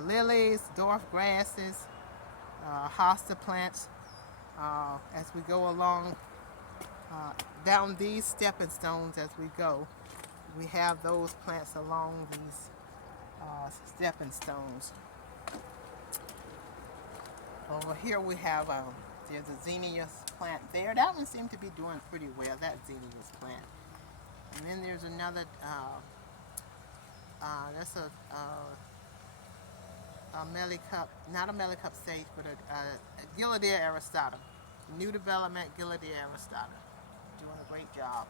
lilies, dwarf grasses, hosta plants. As we go along down these stepping stones as we go, we have those plants along these stepping stones. Over here we have there's a zinnias plant there. That one seemed to be doing pretty well, that zinnias plant. And then there's another, that's a Melicup, not a Melicup sage, but a Gillidia aristata. New development Gillidia aristata. Doing a great job.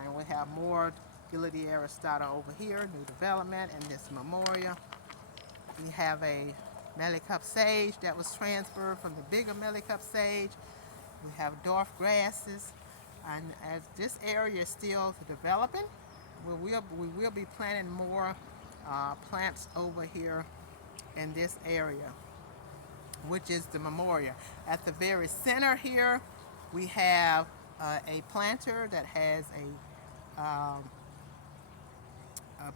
And we have more Gillidia aristata over here, new development, and this memorial. We have a Melicup sage that was transferred from the bigger Melicup sage. We have dwarf grasses. And as this area is still developing, we will be planting more plants over here in this area, which is the memorial. At the very center here, we have a planter that has a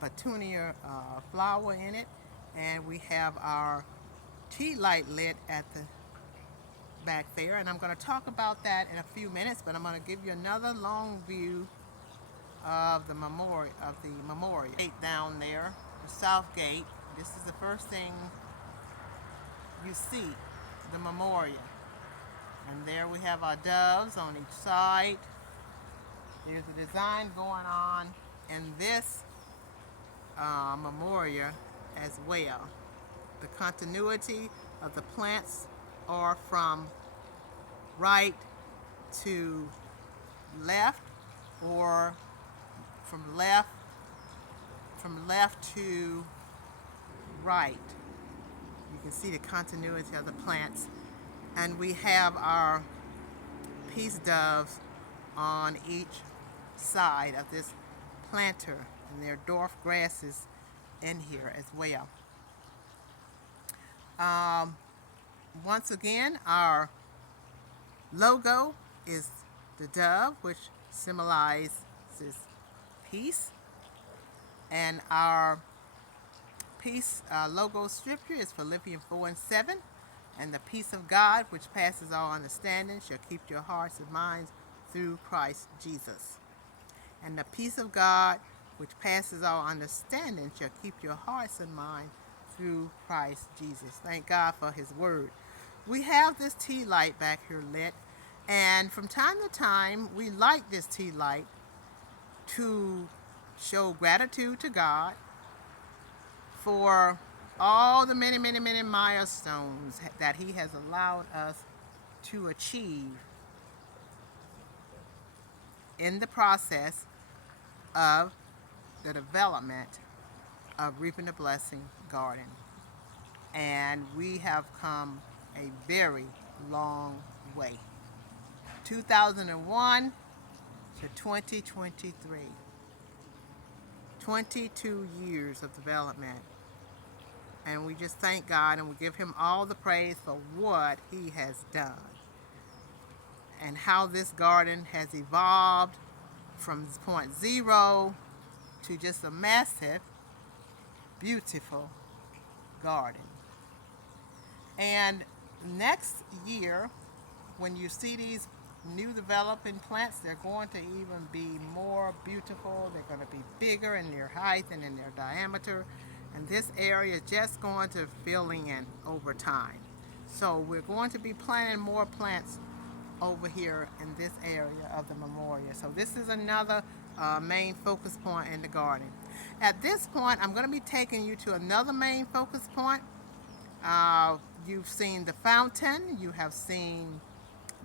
petunia flower in it, and we have our tea light lit at the back there, and I'm going to talk about that in a few minutes, but I'm going to give you another long view of the memorial. Gate down there, the south gate. This is the first thing you see, the memorial. And there we have our doves on each side. There's a design going on in this memorial as well. The continuity of the plants are from right to left, or from left to right. You can see the continuity of the plants. And we have our peace doves on each side of this planter, and there are dwarf grasses in here as well. Once again, our logo is the dove, which symbolizes peace, and our peace logo scripture is Philippians 4:7, and the peace of God, which passes all understanding, shall keep your hearts and minds through Christ Jesus. And the peace of God, which passes all understanding, shall keep your hearts and minds through Christ Jesus. Thank God for his word. We have this tea light back here lit, and from time to time we light this tea light to show gratitude to God for all the many milestones that he has allowed us to achieve in the process of the development of Reaping the Blessing Garden. And we have come a very long way. 2001 to 2023. 22 years of development. And we just thank God and we give him all the praise for what he has done, and how this garden has evolved from point zero to just a massive, beautiful garden. And next year, when you see these new developing plants, they're going to even be more beautiful. They're going to be bigger in their height and in their diameter. And this area is just going to fill in over time. So we're going to be planting more plants over here in this area of the memorial. So this is another main focus point in the garden. At this point, I'm going to be taking you to another main focus point. You've seen the fountain, you have seen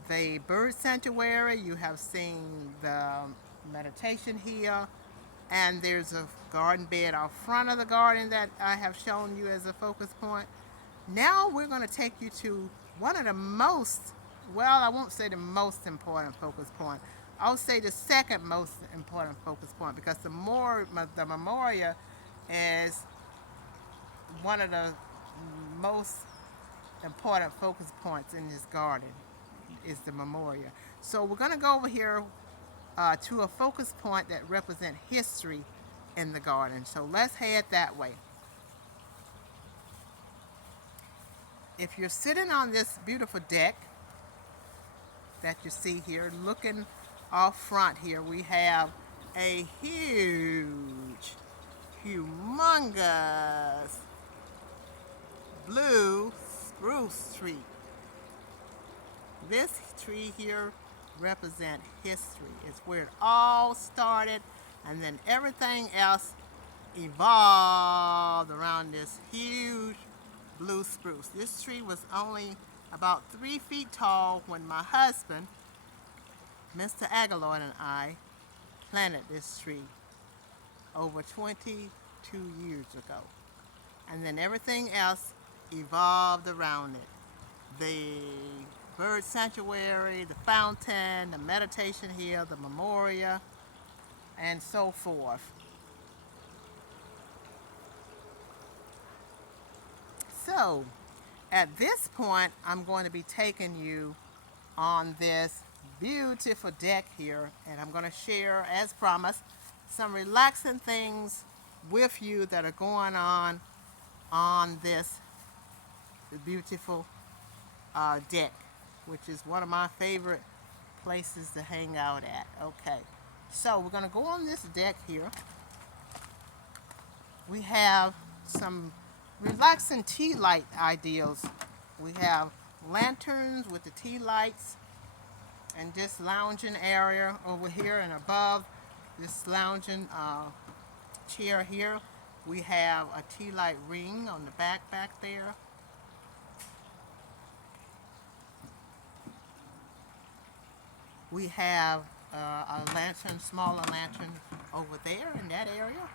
the bird sanctuary, you have seen the meditation here, and there's a garden bed out front of the garden that I have shown you as a focus point. Now we're going to take you to one of the most, well, I won't say the most important focus point. I'll say the second most important focus point, because the memorial is one of the most important focus points in this garden, is the memorial. So we're going to go over here to a focus point that represents history in the garden. So let's head that way. if you're sitting on this beautiful deck that you see here, looking off front here, we have a humongous blue spruce tree. This tree here represents history. It's where it all started, and then everything else evolved around this huge blue spruce. This tree was only about 3 feet tall when my husband, Mr. Aguillard, and I planted this tree over 22 years ago. And then everything else evolved around it. The bird sanctuary, the fountain, the meditation hill, the memorial, and so forth. So, at this point, I'm going to be taking you on this beautiful deck here, and I'm going to share, as promised, some relaxing things with you that are going on this beautiful deck, which is one of my favorite places to hang out at. Okay, so we're going to go on this deck here. We have some relaxing tea light ideals. We have lanterns with the tea lights, and this lounging area over here, and above this lounging chair here, we have a tea light ring on the back there. We have a lantern, smaller lantern over there in that area,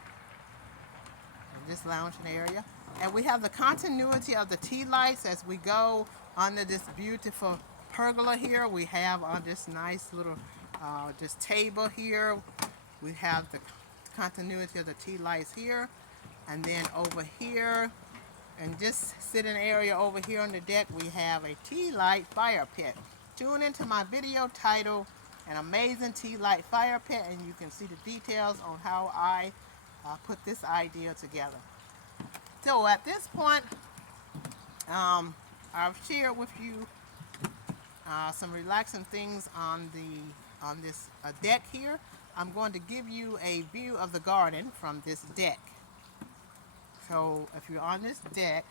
in this lounging area. And we have the continuity of the tea lights as we go under this beautiful pergola here. We have on this nice little this table here. We have the continuity of the tea lights here. And then over here, in this sitting area over here on the deck, we have a tea light fire pit. Tune into my video titled An Amazing Tea Light Fire Pit, and you can see the details on how I put this idea together. So at this point, I've shared with you some relaxing things on this deck here. I'm going to give you a view of the garden from this deck. So if you're on this deck,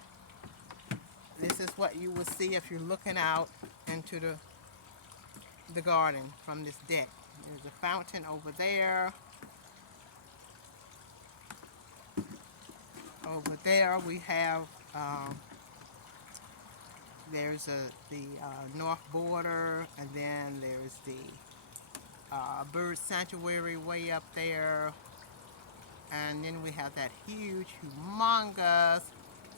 this is what you will see if you're looking out into the garden from this deck. There's a fountain over there. Over there we have there's the north border, and then there's the bird sanctuary way up there, and then we have that huge, humongous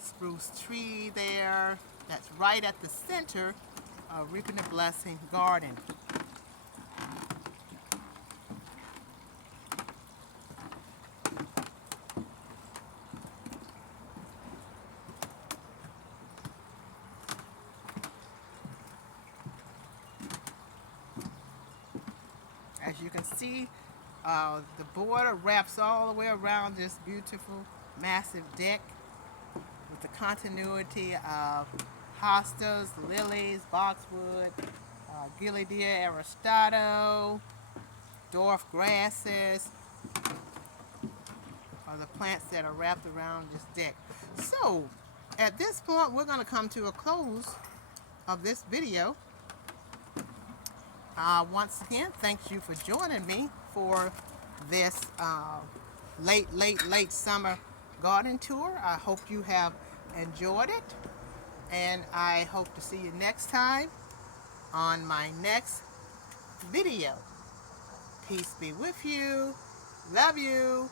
spruce tree there that's right at the center of Reaping the Blessing Garden. As you can see, the border wraps all the way around this beautiful, massive deck with the continuity of hostas, lilies, boxwood, Gillidia aristotle, dwarf grasses, are the plants that are wrapped around this deck. So, at this point, we're going to come to a close of this video. Once again, thank you for joining me for this late summer garden tour. I hope you have enjoyed it, and I hope to see you next time on my next video. Peace be with you. Love you.